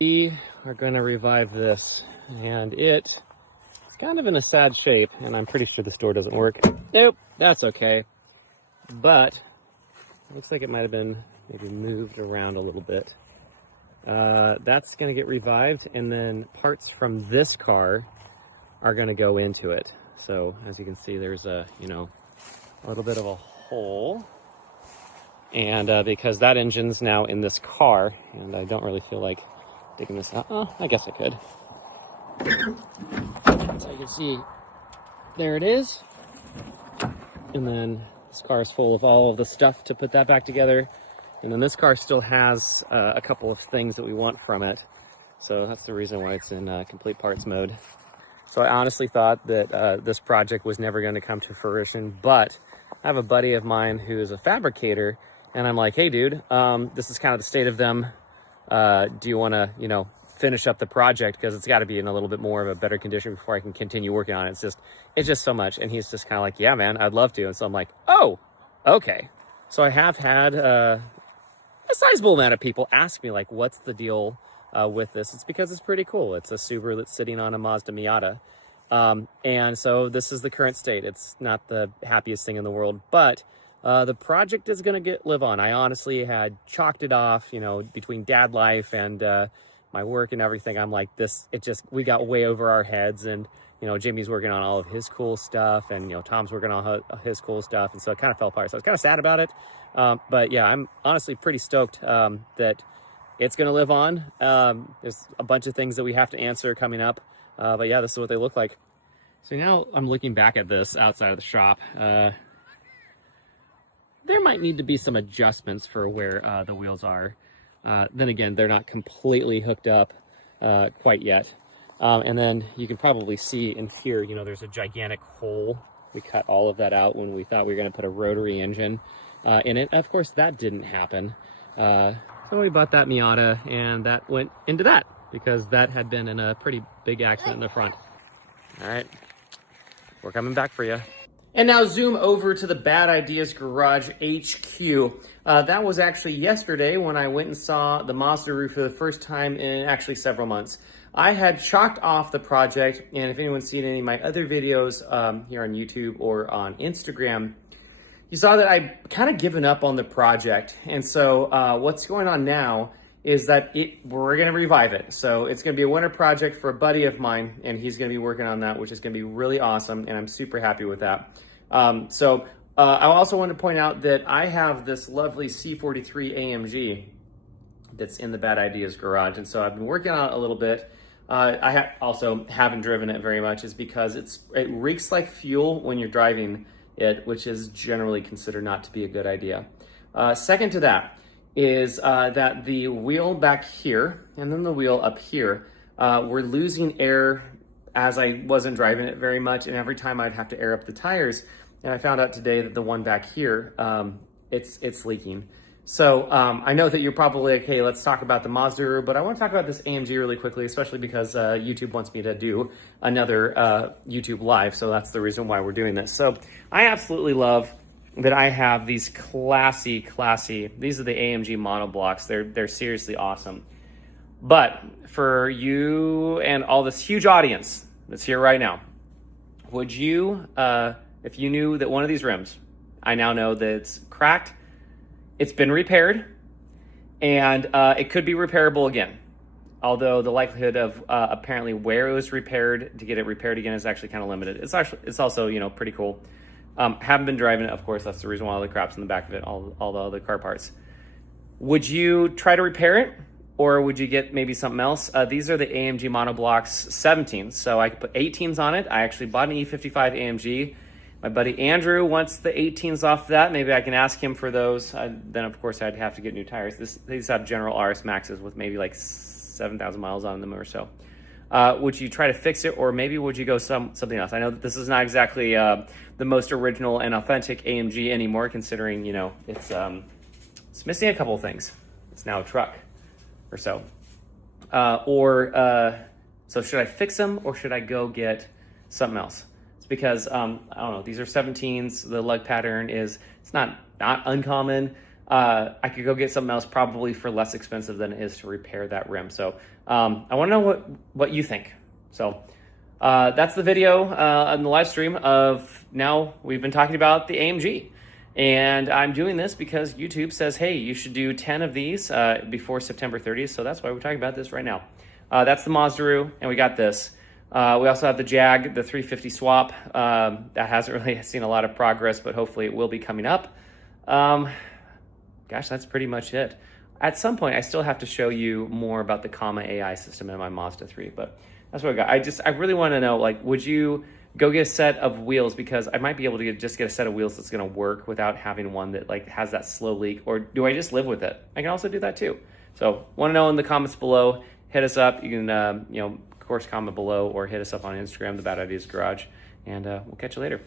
We are going to revive this, and it's kind of in a sad shape, and I'm pretty sure this door doesn't work. Nope, that's okay. But it looks like it might have been maybe moved around a little bit. That's going to get revived, and then parts from this car are going to go into it. So as you can see, there's a little bit of a hole, and because that engine's now in this car, and I don't really feel like digging this out. Oh, I guess I could. So you can see, there it is. And then this car is full of all of the stuff to put that back together. And then this car still has a couple of things that we want from it. So that's the reason why it's in complete parts mode. So I honestly thought that this project was never going to come to fruition, but I have a buddy of mine who is a fabricator, and I'm like, hey dude, this is kind of the state of them. Do you want to, finish up the project, because it's got to be in a little bit more of a better condition before I can continue working on it. It's just so much. And he's just kind of like, yeah, man, I'd love to. And so I'm like, oh, okay. So I have had a sizable amount of people ask me, like, what's the deal with this? It's because it's pretty cool. It's a Subaru that's sitting on a Mazda Miata. And so this is the current state. It's not the happiest thing in the world, but the project is going to live on. I honestly had chalked it off, between dad life and my work and everything. I'm like, we got way over our heads, and Jimmy's working on all of his cool stuff, and Tom's working on his cool stuff, and so it kind of fell apart. So I was kind of sad about it, but yeah, I'm honestly pretty stoked that it's going to live on. There's a bunch of things that we have to answer coming up, but yeah, this is what they look like. So now I'm looking back at this outside of the shop. There might need to be some adjustments for where the wheels are. Then again, they're not completely hooked up quite yet. And then you can probably see in here, there's a gigantic hole. We cut all of that out when we thought we were going to put a rotary engine in it. Of course, that didn't happen. So we bought that Miata, and that went into that because that had been in a pretty big accident in the front. All right, we're coming back for you. And now zoom over to the Bad Ideas Garage HQ. That was actually yesterday when I went and saw the MazdaRu for the first time in actually several months. I had chalked off the project, and if anyone's seen any of my other videos here on YouTube or on Instagram, you saw that I kind of given up on the project. And so what's going on now is that we're going to revive it. So it's going to be a winter project for a buddy of mine, and he's going to be working on that, which is going to be really awesome, and I'm super happy with that. I also want to point out that I have this lovely C43 AMG that's in the Bad Ideas Garage, and so I've been working on it a little bit. I also haven't driven it very much, is because it reeks like fuel when you're driving it, which is generally considered not to be a good idea. Second to that is that the wheel back here and then the wheel up here, we're losing air as I wasn't driving it very much, and every time I'd have to air up the tires. And I found out today that the one back here, it's leaking. So I know that you're probably like, hey, let's talk about the MazdaRu, but I want to talk about this AMG really quickly, especially because YouTube wants me to do another YouTube live, so that's the reason why we're doing this. So I absolutely love that I have these classy, these are the AMG monoblocks. They're seriously awesome. But for you and all this huge audience that's here right now, would you, if you knew that one of these rims, I now know that it's cracked, it's been repaired, and it could be repairable again. Although the likelihood of apparently where it was repaired to get it repaired again is actually kind of limited. It's also pretty cool. Haven't been driving it, of course. That's the reason why all the crap's in the back of it, all the other car parts. Would you try to repair it, or would you get maybe something else? These are the AMG monoblocks 17s, so I could put 18s on it. I actually bought an E55 AMG. My buddy Andrew wants the 18s off that. Maybe I can ask him for those. Then, of course, I'd have to get new tires. These have general RS Maxes with maybe like 7,000 miles on them or so. Would you try to fix it, or maybe would you go something else? I know that this is not exactly the most original and authentic AMG anymore, considering, it's missing a couple of things. It's now a truck or so. So should I fix them, or should I go get something else? It's because, I don't know, these are 17s. The lug pattern it's not uncommon. I could go get something else probably for less expensive than it is to repair that rim. So I want to know what you think. So that's the video on the live stream of, now we've been talking about the AMG. And I'm doing this because YouTube says, hey, you should do 10 of these before September 30th. So that's why we're talking about this right now. That's the MazdaRu, and we got this. We also have the Jag, the 350 swap. That hasn't really seen a lot of progress, but hopefully it will be coming up. Gosh, that's pretty much it. At some point, I still have to show you more about the Comma AI system in my Mazda 3, but that's what I got. I really want to know, like, would you go get a set of wheels, because I might be able to just get a set of wheels that's going to work without having one that like has that slow leak, or do I just live with it? I can also do that too. So want to know in the comments below. Hit us up. You can of course comment below, or hit us up on Instagram, The Bad Ideas Garage, and we'll catch you later.